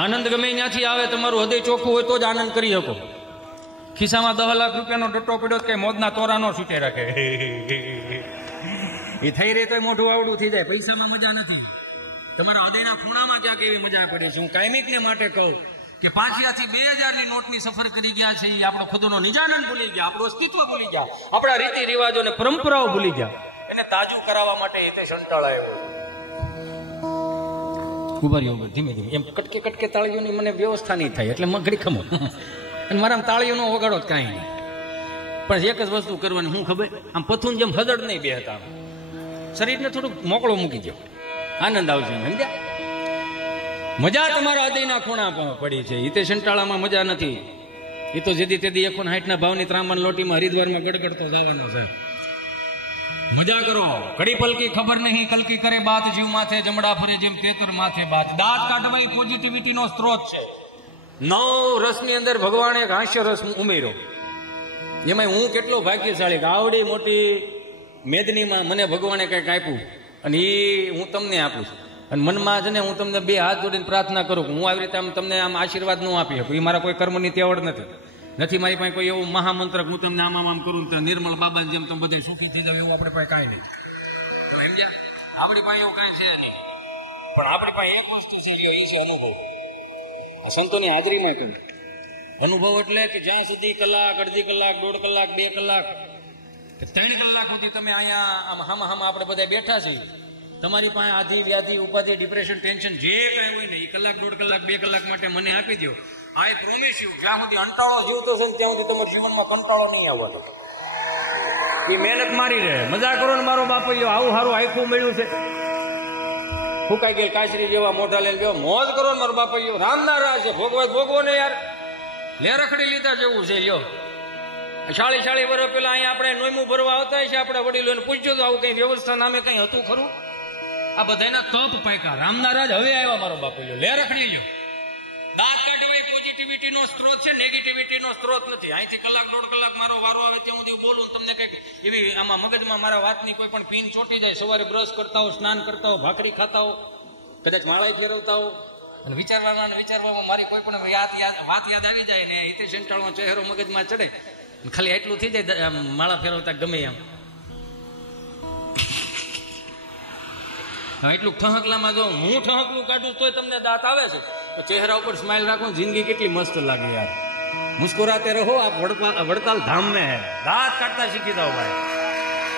આનંદ ગમે ત્યાંથી આવે, તમારું હૃદય ચોખ્ખું હોય તો જ આનંદ કરી શકો. ખિસ્સામાં 10 લાખ રૂપિયાનો ડટ્ટો પડ્યો કે મોજના તોરાનો છૂટે રાખે, એ થઈ રહી તો મોઢું આવડું થઈ જાય. પૈસામાં મજા નથી, તમારા હૃદયના ખૂણામાં ક્યાંક એવી મજા પડે છે. હું કાયમિકને માટે કહું કે 5,000 થી 2,000 નોટની સફર કરી ગયા છે. એ આપણો ખુદનો નિજાનંદ ભૂલી ગયા, આપણું અસ્તિત્વ ભૂલી ગયા, આપણા રીતિ રિવાજો અને પરંપરાઓ ભૂલી ગયા. એને તાજું કરાવવા માટે એ સંતાળાયો. ઉભારીઓ ધીમે ધીમે એમ કટકે કટકે તાળીઓની મને વ્યવસ્થા નહીં થાય, એટલે ઘડી ખમો અને મારા તાળીઓનો વગાડો જ કાંઈ નહીં. પણ એક જ વસ્તુ કરવાની, શું ખબર, આમ પથું જેમ હદડ નહીં બેહતા, શરીરને થોડુંક મોકળો મૂકી દો, આનંદ આવશે. સમજ્યા? મજા તમારા હૃદયના ખૂણા પડી છે. હિતે સંટાળામાં મજા નથી. એ તો જેથી તેથી 160 ભાવની ત્રાંબન લોટીમાં હરિદ્વારમાં ગડગડતો જવાનો છે. મજા કરો. ઘડી પલકી ખબર નહીં કલકી કરે બાત, જીવ માથે જમડા ફરે જેમ તેતર માથે બાત. દાંત કાઢવા એ પોઝિટિવિટીનો સ્ત્રોત છે. 9 રસની અંદર ભગવાને એક હાસ્ય રસ ઉમેર્યો. એમાં હું કેટલો ભાગ્યશાળી કે આવડી મોટી મેદનીમાં મને ભગવાને કંઈક આપ્યું અને એ હું તમને આપું છું. અને મનમાં છે ને હું તમને 2 હાથ જોડીને પ્રાર્થના કરું કે હું આવી રીતે તમને આમ આશીર્વાદ ન આપી શકું. એ મારા કોઈ કર્મની તેવડ નથી મારી પાસે કોઈ એવું મહામંત્ર હું તમને આમ કરું તો નિર્મળ બાબાને જેમ તમે બધા સુખી થઈ જાવ એવું આપણી પાસે કાંઈ નહીં. તો સમજ્યા? આપણી પાસે એવું કાંઈ છે નહીં. પણ આપણી પાસે એક વસ્તુ છે, એ છે અનુભવ. આ સંતોની હાજરીમાં કહ્યું અનુભવ એટલે કે જ્યાં સુધી કલાક, અડધી કલાક, 1.5 કલાક, 2 કલાક, 3 કલાક સુધી તમે અહીંયા હામાં આપણે બધા બેઠા છીએ, તમારી પાસે આધિ વ્યાધિ ઉપાધિ ડિપ્રેશન ટેન્શન જે કાંઈ હોય ને એ કલાક, 1.5 કલાક, 2 કલાક માટે મને આપી દો. આઈ પ્રોમિસ યુ, જ્યાં સુધી અંટાળો જીવતો છે ને ત્યાં સુધી તમારા જીવનમાં કંટાળો નહીં આવવાનો. એ મહેનત મારી રહે. મજા કરો ને મારો બાપ, આવું સારું આખું મળ્યું છે. ફૂંકાઈ ગયેલ કાચરી જેવા મોઢા લઈને ગયો, મોજ કરો ને મારો બાપ. રામના રાહ છે, ભોગવો ને યાર. લે રખડી લીધા જેવું છે. લ્યો 40 વર્ષ પેલા અહીંયા આપણે નોયમું ભરવા આવતા છે, આપણા વડીલોને પૂછજો તો આવું કઈ વ્યવસ્થા નામે કઈ હતું ખરું? આ બધાના તપ પાક્યા. રામના રાજ હવે આવ્યા મારો બાપ. લે રખડી લ્યો. પોઝિટિવિટીનો સ્ત્રોત છે, નેગેટિવિટીનો સ્ત્રોત નથી. અહીંથી કલાક, 1.5 કલાક મારો વારો આવે ત્યાં સુધી બોલું તમને કઈક એવી આમાં મગજમાં મારા વાતની કોઈ પણ પીન ચોટી જાય. સવારે બ્રશ કરતા હો, સ્નાન કરતા હો, ભાખરી ખાતા હો, કદાચ માળાઈ ફેરવતા હો અને વિચારવામાં મારી કોઈ પણ વાત યાદ આવી જાય ને હિતે સંટાળનો ચહેરો મગજમાં ચડે, ખાલી એટલું થઈ જાય માળા ફેરવતા ગમે એમ. એટલું ઠહકલામાં જો હું ઠહકલું કાઢું તોય તમને દાંત આવે છે, તો ચહેરા ઉપર સ્માઇલ રાખો, જિંદગી કેટલી મસ્ત લાગે યાર. મુસ્કુરાતે રહો, આપ વડતાલ ધામ में है. દાંત કાઢતા શીખી જાઓ ભાઈ,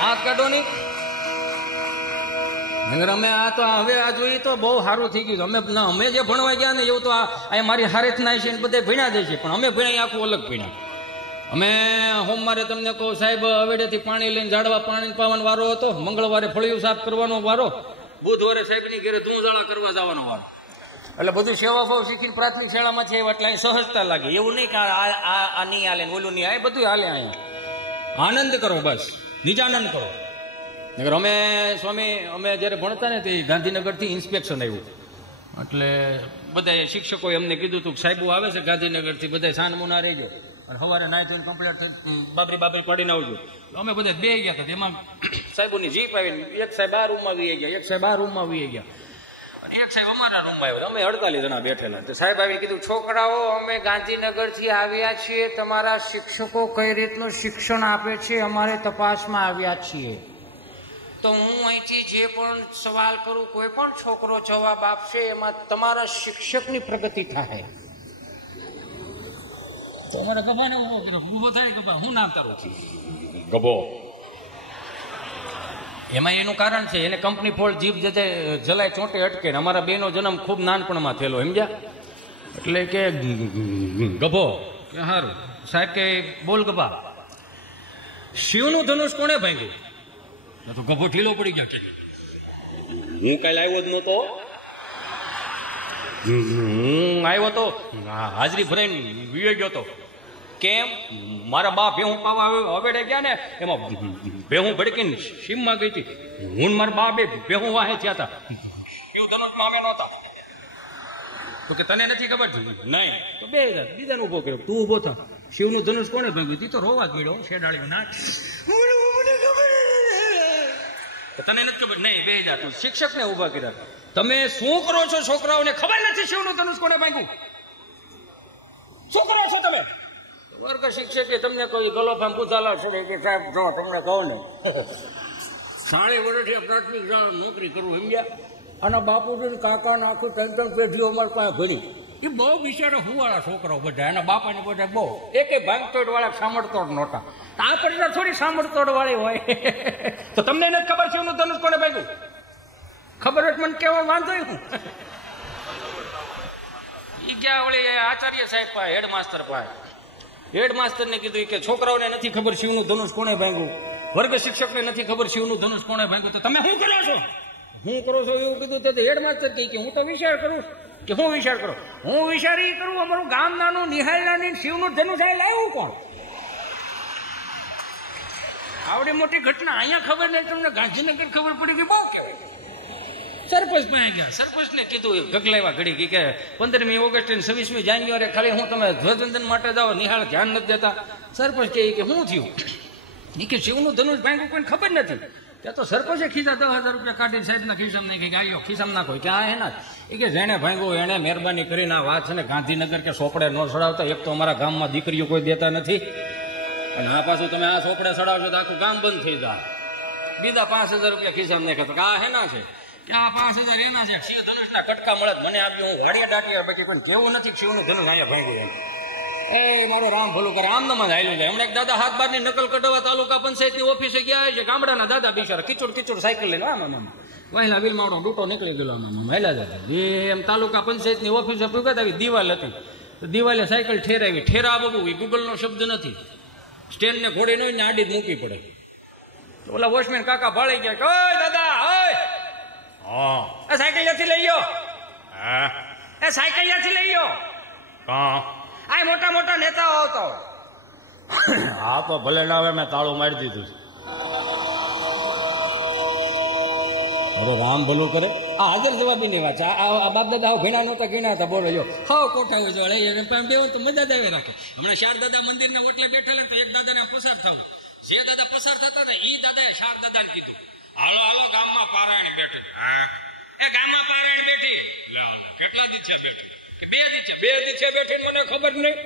હાથ કાઢો નહીં. અમે આ તો હવે આ જોઈએ તો બહુ સારું થઈ ગયું. અમે જે ભણવા ગયા ને એવું તો આ મારી હારેથ ના છે બધે ભણ્યા દે છે, પણ અમે ભણ્યા આખું અલગ ભણ્યા. અમે સોમવારે તમને કહું સાહેબ હવેડેથી પાણી લઈને ઝાડવા પાણી પાવાનો વારો હતો, મંગળવારે ફળિયું સાફ કરવાનો વારો, બુધવારે સાહેબની ઘરે ધૂંઝાળા કરવા જવાનો વારો. એટલે બધું સેવાભાવ શીખીને પ્રાથમિક શાળામાં છે એટલે સહજતા લાગે. એવું નહીં કે આ નહીં હાલે ઓલું નહીં હાલે, બધું હાલે. અહીંયા આનંદ કરો, બસ નિજાનંદ કરો. અમે સ્વામી અમે જયારે ભણતા ને તે ગાંધીનગરથી ઇન્સ્પેક્શન આવ્યું, એટલે બધા શિક્ષકોએ અમને કીધું હતું કે સાહેબો આવે છે ગાંધીનગરથી, બધા સાનમુના રહેજો અને સવારે નાહી ધોઈને કમ્પ્લીટ થઈને બાબરી પાડીને આવજો. અમે બધા બે ગયા હતા. એમાં સાહેબોની જીપ આવીને એક સાહેબ આ રૂમમાં વી ગયા, એક સાહેબ આ રૂમમાં વી ગયા અને એક સાહેબ અમારા રૂમમાં આવ્યો. અમે 48 જણા બેઠેલા. તો સાહેબ આવીને કીધું છોકરાઓ અમે ગાંધીનગરથી આવ્યા છીએ, તમારા શિક્ષકો કઈ રીતનું શિક્ષણ આપે છે અમારે તપાસમાં આવ્યા છીએ. તો હું અહીંથી જે પણ સવાલ કરું કોઈ પણ છોકરો જવાબ આપશે એમાં તમારા શિક્ષકની પ્રગતિ થાય. તો અમારે ગભાને ઉભો થાય, ગભા હું નામ તારું છું ગભો. એમાં એનું કારણ છે, એને કંપની ફોલ્ટ જીભ જલાય ચોંટે અટકે. અમારા બેનો જન્મ ખૂબ નાનપણમાં થયેલો, સમજ્યા? એટલે કે ગભો કે સારું સાહેબ કે બોલ ગભા, શિવનું ધનુષ કોણે ભાંગ્યું? તો ગભો ઢીલો પડી ગયા કે હું કાલે આવ્યો જ નતો, હું આવ્યો તો હાજરી ભરાઈને વીએ ગયો તો. કેમ? મારા બા ભેહું પાવા હવેડે ગયા ને, એમાં ભેહું ભડકીને સીમમાં ગઈ હતી. હું મારા બા બે ભેહું વાહે થયા હતા, એવું ધનુષમાં અમે નહોતા. તો કે તને નથી ખબર? નહીં. તો બે બીજાને ઉભો કર્યો, તું ઉભો થા. શિવનું ધનુષ કોને ભાંગ્યું? તી તો રોવા ગયો શેડાળ્યું ના. તને નથી ખબર? નહીં, બે જા. તું શિક્ષકને ઉભા કર્યા. તમે શું કરો છો? છોકરાઓને ખબર નથી શિવનું ધનુષ કોને ભાંગ્યું? શું કરો છો તમે? વર્ગ શિક્ષકે તમને કોઈ ગલોફામ પૂછાલા છે કે સાહેબ જો તમને કહું ને 40 વર્ષથી પ્રાથમિક નોકરી કરું સમજ્યા, અને બાપુજી કાકા નાખું 3 પેઢીઓ અમારી પાસે ઘણી. એ બહુ બિચારા હુવાળા છોકરાઓ બધા, એના બાપાને બધા બહુ એકે ભાંગતોડ વાળા સાંભળતોડ નહોતા. આ પરિવાર થોડી સાંભળતોડ વાળી હોય. તો તમને નથી ખબર છે એનું ધનુષ કોને ભાગ્યું? ખબર જ મને કેવો વાંધો હું. ઈ ગયા વળી આચાર્ય સાહેબ પાસે, હેડમાસ્ટર પાસે. હેડમાસ્ટરને કીધું કે છોકરાઓને નથી ખબર શિવનું ધનુષ કોને ભાંગ્યું, વર્ગ શિક્ષકને નથી ખબર શિવનું ધનુષ કોને ભાંગ્યું, તો તમે શું કરો છો? હું કરો છો એવું કીધું તો હેડમાસ્ટર કહે કે હું તો વિચાર કરું. કે હું વિચાર કરું? હું વિચાર એ કરું અમારું ગામ નાનું, નિહાલ નાની, શિવનું ધનુષ આ લાવ્યું કોણ? આવડી મોટી ઘટના અહીંયા ખબર નહીં, તમને ગાંધીનગર ખબર પડી ગઈ. બહુ કેવાય. સરપંચ પાસે ગયા, સરપંચને કીધું ગગલાવ્યા ઘડી કે 15મી ઓગસ્ટ અને 26મી જાન્યુઆરી ખાલી હું તમે ધ્વજવંદન માટે જાઓ, નિહાળ ધ્યાન નથી દેતા. સરપંચ કહે કે શું થયું? એ કે શિવનું ધનુષ ભાંગ્યું કોઈને ખબર નથી. ત્યાં તો સરપંચે ખીસા 10,000 રૂપિયા કાઢીને સાહેબના ખિસ્સામાં નાખી કે આયો ખિસ્સામાં નાખો કે આ એના એ કે જેને ભાંગ્યું એને મહેરબાની કરીને આ વાત છે ને ગાંધીનગર કે સોપડે ન ચડાવતા. એક તો અમારા ગામમાં દીકરીઓ કોઈ દેતા નથી, અને આ પાછું તમે આ સોપડે ચડાવશો તો આખું ગામ બંધ થઈ જાય. બીજા 5,000 રૂપિયા ખિસ્સામાં નાખ્યા. આ હેના છે કે આ 5,000 એના છે. શિવ ધનુષના કટકા મળે મને આપ્યું, હું વાડિયા દાટિયા બાકી કોઈ કેવું નથી શિવનું ધનુષ અહીંયા ભાંગ્યું એમ. એ મારો રામ ભલું કરે, આમ નમ હાલ્યું જાય. હમણાં એક દાદા 7-12 ની નકલ કઢાવવા તાલુકા પંચાયતની ઓફિસે ગયા છે. ગામડાના દાદા બિચારા કિચોડ સાયકલ લઈને આમ વહેલા વિલમાવડો ડૂટો નીકળી ગયેલો વહેલા જતા. એમ તાલુકા પંચાયતની ઓફિસે પૂગત આવી દિવાલ હતી, તો દિવાલે સાયકલ ઠેરાવી. ઠેરા બબુ એ ગૂગલનો શબ્દ નથી, સ્ટેન્ડને ઘોડી ને આડી જ મૂકી પડે. તો ઓલા વોચમેન કાકા ભાળી ગયા કે ઓય દાદા ઓય, હા એ સાયકલ ત્યાંથી લઈ ગયો, હા એ સાયકલ ત્યાંથી લઈ ગયો, હા આ મોટા મોટા નેતાઓ આવતા હોય. હા તો ભલે ના આવે, મેં તાળું મારી દીધું. અરે રામ ભલું કરે, આ હાજર જવાબી વાત છે. આ બાપ દાદા ભીણા નહોતા ગીણા હતા. બોલો જો હાવ કોઠા હોય તો મજા જ આવે રાખે. હમણાં શારદાદા મંદિરના ઓટલે બેઠેલા તો એક દાદાને પસાર થવું. જે દાદા પસાર થતા હતા એ દાદાએ શારદાદાને કીધું હાલો હાલો ગામમાં પારાયણ બેઠી. હા એ ગામમાં પારાયણ બેઠી. કેટલા દિવસે બેઠી? 2 દિવસે બેઠી. મને ખબર નહીં.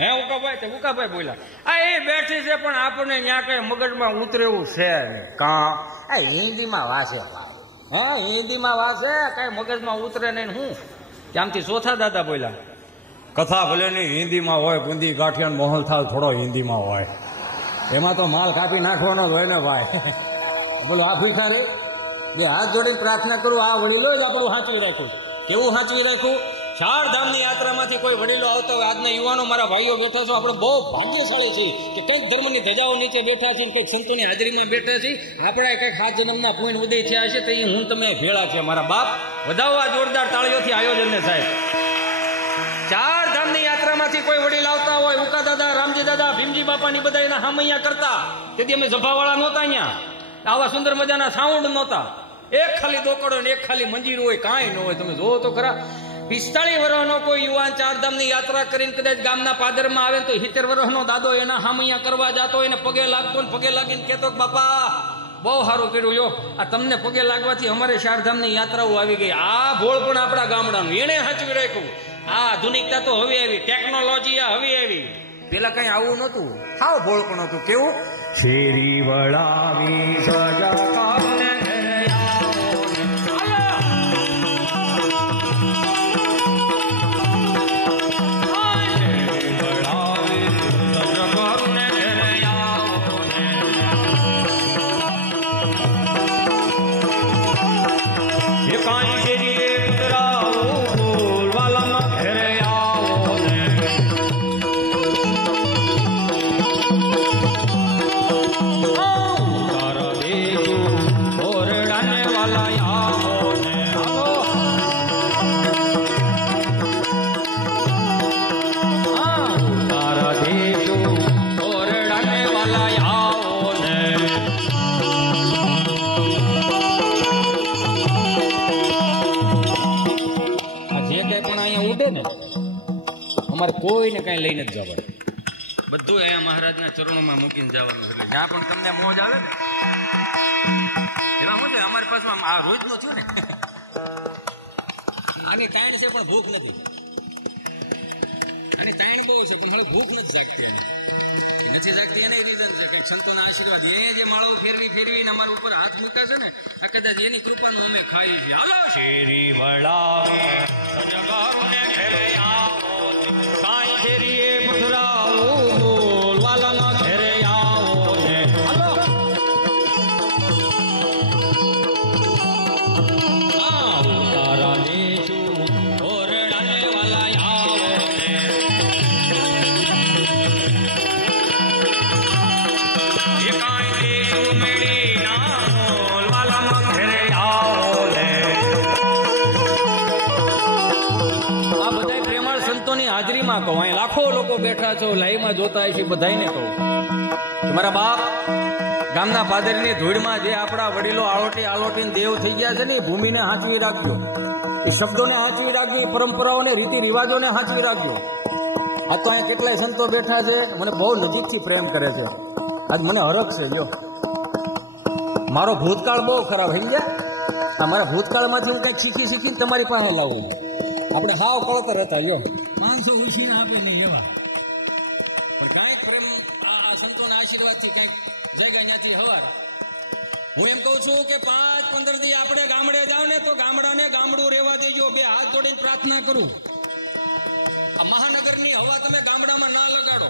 હે ઉકાભાઈ બોલ્યા આ એ બેઠી છે પણ આપણને ત્યાં કઈ મગજમાં ઉતરેવું છે કા હિન્દીમાં વાસે. હા હિન્દીમાં વાસે, કઈ મગજમાં ઉતરે નહીં. હું ત્યાંથી ચોથા દાદા બોલ્યા કથા ભલે નહીં હિન્દીમાં હોય, બુંદી ગાંઠિયા મોહલ થાળ થોડો હિન્દીમાં હોય, એમાં તો માલ કાપી નાખવાનો જ હોય ને ભાઈ. બોલો આ ભૂખા રે બે હાથ જોડીને પ્રાર્થના કરું આ વડીલો જ આપણું સાચવી રાખવું. કેવું સાચવી રાખવું? 4 ધામની યાત્રામાંથી કોઈ વડીલો આવતા હોય. આજના યુવાનો મારા ભાઈઓ બેઠા છો, આપણે બહુ ભાગ્યશાળી છીએ કે કંઈક ધર્મની ધજાઓ નીચે બેઠા છીએ, કંઈક સંતોની હાજરીમાં બેઠા છીએ. આપણે કંઈક 7 જન્મના પુણ્ય ઉદય થયા છે, તો એ હું તમે ભેળા છે મારા બાપ. વધાવવા જોરદાર તાળીઓથી આયોજનને સાહેબ. 4 ધામની યાત્રામાંથી કોઈ વડીલ આવતા હોય, ઉકા દાદા, રામજી દાદા, ભીમજી બાપાની બધા એના હામૈયા કરતા. તેથી અમે જભાવાળા નહોતા, અહીંયા આવા સુંદર મજાના સાઉન્ડ નહોતા. એક ખાલી દોકડો ને એક ખાલી મંજીર હોય, કાંઈ ન હોય. તમે જોવો તો ખરા. 45 વર્ષનો કોઈ યુવાન 4 ધામની યાત્રા કરીને કદાચ ગામના પાદરમાં આવે તો 70 વર્ષનો દાદો એના હામૈયા કરવા જતો, એને પગે લાગતો ને પગે લાગીને કહેતો બાપા બહુ સારું કર્યું. જો આ તમને પગે લાગવાથી અમારે 4 ધામની યાત્રાઓ આવી ગઈ. આ ભોળ પણ આપણા ગામડાનું એને સાચવી રાખ્યું. આ આધુનિકતા તો હવે આવી, ટેકનોલોજી હવે આવી. પેલા કઈ આવું નતું, હાવ ભોળ પણ હતું. કેવું? શેરી વળાવી સજા કામને અમારે કોઈને કઈ લઈને જ જવા પડે. બધું અહીંયા મહારાજના ચરણોમાં મૂકીને જવાનું. એટલે જ્યાં પણ તમને મોજ આવે ને એવા અમારી પાસે આ રોજ નો થયો ને આની તાણ છે પણ ભૂખ નથી, આની તાણ બહુ છે પણ હવે ભૂખ નથી જાગતી, નથી જાગતી એને રીઝન છે કે સંતોના આશીર્વાદ એ જે માળો ફેરવીને અમારા ઉપર હાથ મૂકે છે ને આ કદાચ એની કૃપાનું અમે ખાઈએ છીએ. હાલો શેરી વળાવે સજગારુને ઘેરે આવો, કાઈ ઘેરીએ પધરાવો, બોલવાલાના ઘેરે આવો ને. હાલો આ ઉતારા દેશું ઓરડાને વાલા આવો ને. હાજરીમાં કહું, અહીં લાખો લોકો બેઠા છો, લાઈવમાં જોતા હશે, બધાને કહું કે મારા બાપ ગામના પાદરની ધૂળમાં જે આપણા વડીલો આલોટીને દેવ થઈ ગયા છે ને એ ભૂમિને હાંચવી રાખજો, એ શબ્દોને હાંચવી રાખજો, એ પરંપરાઓને રીતિ રિવાજોને હાંચવી રાખજો. આ તો અહીંયા કેટલાય સંતો બેઠા છે, મને બહુ નજીકથી પ્રેમ કરે છે, આજ મને હરખ છે. જો મારો ભૂતકાળ બહુ ખરાબ થઈ ગયા, આ મારા ભૂતકાળમાંથી હું કંઈક શીખીને તમારી પાસે લાવું. આપણે હાવ કળતર હતા, જો માણસો ઉછીને આપે નહીં એવા, પણ કાંઈક પ્રેમ આ સંતોના આશીર્વાદથી કાંઈક જગ્યા ત્યાંથી હવાર. હું એમ કહું છું કે 5-15 દી આપણે ગામડે જાવ ને તો ગામડાને ગામડું રહેવા દેજો. બે હાથ જોડીને પ્રાર્થના કરું, આ મહાનગરની હવા તમે ગામડામાં ના લગાડો.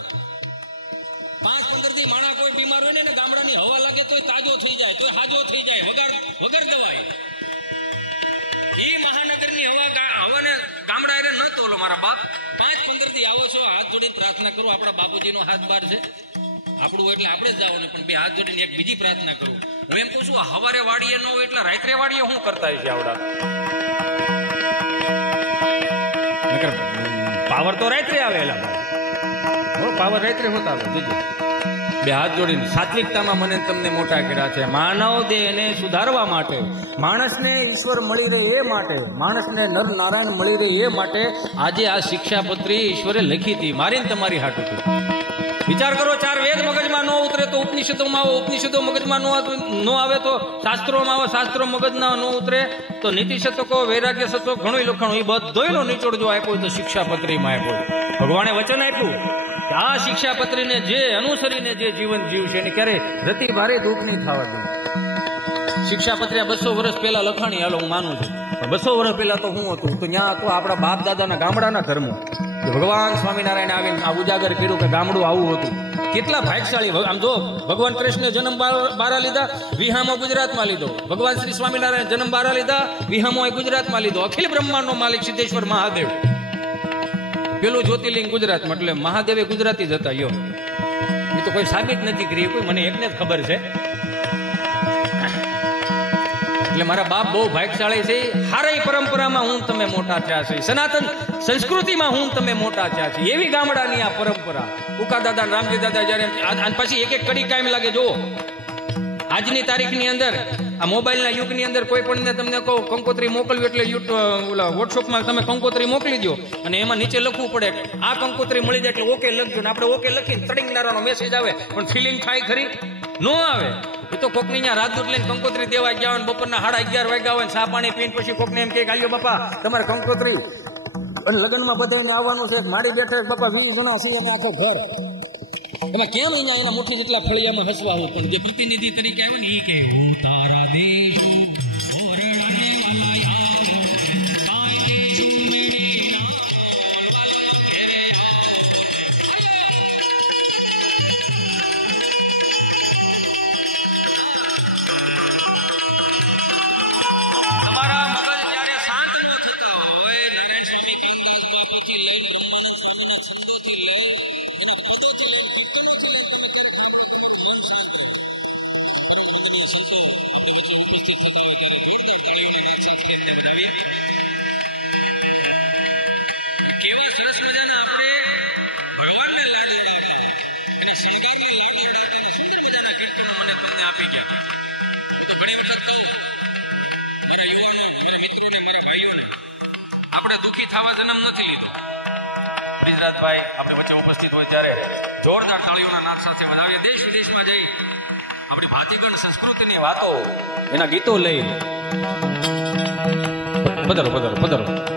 5-15 દી માણા કોઈ બીમાર હોય ને ગામડાની હવા લાગે તો તાજો થઈ જાય, તો હાજો થઈ જાય વગર દવાય. ઈ મહાનગરની હવાને ગામડા ન તોલો મારા બાપ. 5-15 દી આવો છો, હાથ જોડીને પ્રાર્થના કરો. આપણા બાપુજીનો હાથ બાર છે, આપણું એટલે આપણે જ જાવ ને, પણ બે હાથ જોડીને એક બીજી પ્રાર્થના કરું. હું એમ કહું છું હવારે વાડીએ ન હોય એટલે રાત્રે વાડીએ શું કરતા છે આવડા? પાવર તો રાત્રે આવેલા, પાવર રાત્રે હોતા આવે. બે હાથ જોડીને સાત્વિકતામાં મને તમને મોટા કર્યા છે. માનવ દેહને સુધારવા માટે, માણસને ઈશ્વર મળી રહે એ માટે, માણસને નર નારાયણ મળી રહે એ માટે આજે આ શિક્ષાપત્રી ઈશ્વરે લખી હતી, મારીને તમારી હાટ હતી. વિચાર કરો, 4 વેદ મગજમાં ન ઉતરે તો ઉપનિષદોમાં આવે, ઉપનિષદો મગજમાં ન આવે તો શાસ્ત્રોમાં આવે, શાસ્ત્રો મગજના ન ઉતરે તો નીતિ શતકો, વૈરાગ્ય શતકો ઘણું લખાણું, એ બધોયનો નિચોડ જો આપ્યો તો શિક્ષાપત્રીમાં આપ્યો. ભગવાને વચન આપ્યું કે આ શિક્ષાપત્રીને જે અનુસરીને જે જીવન જીવશે એને ક્યારે રતિ ભારે દુઃખ નહીં થવા દે. શિક્ષાપત્રી 200 વર્ષ પહેલા લખાણી, હાલો હું માનું છું, 200 વર્ષ પહેલા તો શું હતું? તો ત્યાં હતું આપણા બાપ દાદાના ગામડાના ધર્મો. ભગવાન સ્વામિનારાયણ આવીને આ ઉજાગર કર્યું કે ગામડું આવું હતું. કેટલા ભાગ્યશાળી! આમ જો ભગવાન કૃષ્ણે જન્મ બારા લીધા, વિહામો ગુજરાતમાં લીધો. ભગવાન શ્રી સ્વામિનારાયણ જન્મ બારા લીધા, વિહામો ગુજરાતમાં લીધો. અખિલ બ્રહ્માંડનો માલિક સિદ્ધેશ્વર મહાદેવ, પેલું જ્યોતિર્લિંગ ગુજરાતમાં, એટલે મહાદેવે ગુજરાતી જ હતા. યો એ તો કોઈ સાબિત નથી કરી કોઈ, મને એકને જ ખબર છે. એટલે મારા બાપ બહુ ભાગ્યશાળી છે. હારી પરંપરામાં હું તમે મોટા થયા છે, સનાતન સંસ્કૃતિમાં હું તમે મોટા થયા છે. એવી ગામડાની આ પરંપરા. ઉકા દાદા, રામજી દાદા જયારે પછી એક કડી કાયમ લાગે. જો આજની તારીખની અંદર આ મોબાઈલના યુગની અંદર કોઈ પણ તમને કહો કંકોત્રી મોકલવી એટલે વોટ્સઅપમાં તમે કંકોત્રી મોકલી દો અને એમાં નીચે લખવું પડે આ કંકોત્રી મળી જાય એટલે ઓકે લખજો ને. આપણે ઓકે લખીને તડીંગનારાનો મેસેજ આવે, પણ ફિલિંગ થાય ખરી? ન આવે. એ તો કોકની ત્યાં રાત દૂધ લઈને કંકોત્રી દેવા ગયા હોય, બપોરના 11:30 વાગ્યા હોય, ચા પાણી પીને પછી કોકને એમ કે ગાલ્યો બાપા તમારે કંકોત્રી અને લગ્નમાં બધાને આવવાનું છે, મારી બેઠે બાપા 20 જણા છે આખો ઘર. તમે કેમ અહીંયા એના મુઠ્ઠી જેટલા ફળિયામાં હસવા હો, પણ જે પ્રતિનિધિ તરીકે આવ્યો ને એ કે તારા દેશ આપણે દુઃખી થવા જન્મ નથી લીધો. બ્રિજરાજભાઈ આપણે વચ્ચે ઉપસ્થિત હોય ત્યારે જોરદાર તાળીઓના નાદ સાથે વધાવીએ. દેશ વિદેશમાં જઈ આપણી ભાતીગણ સંસ્કૃતિની વાતો, એના ગીતો લઈ પધારો પધારો પધારો.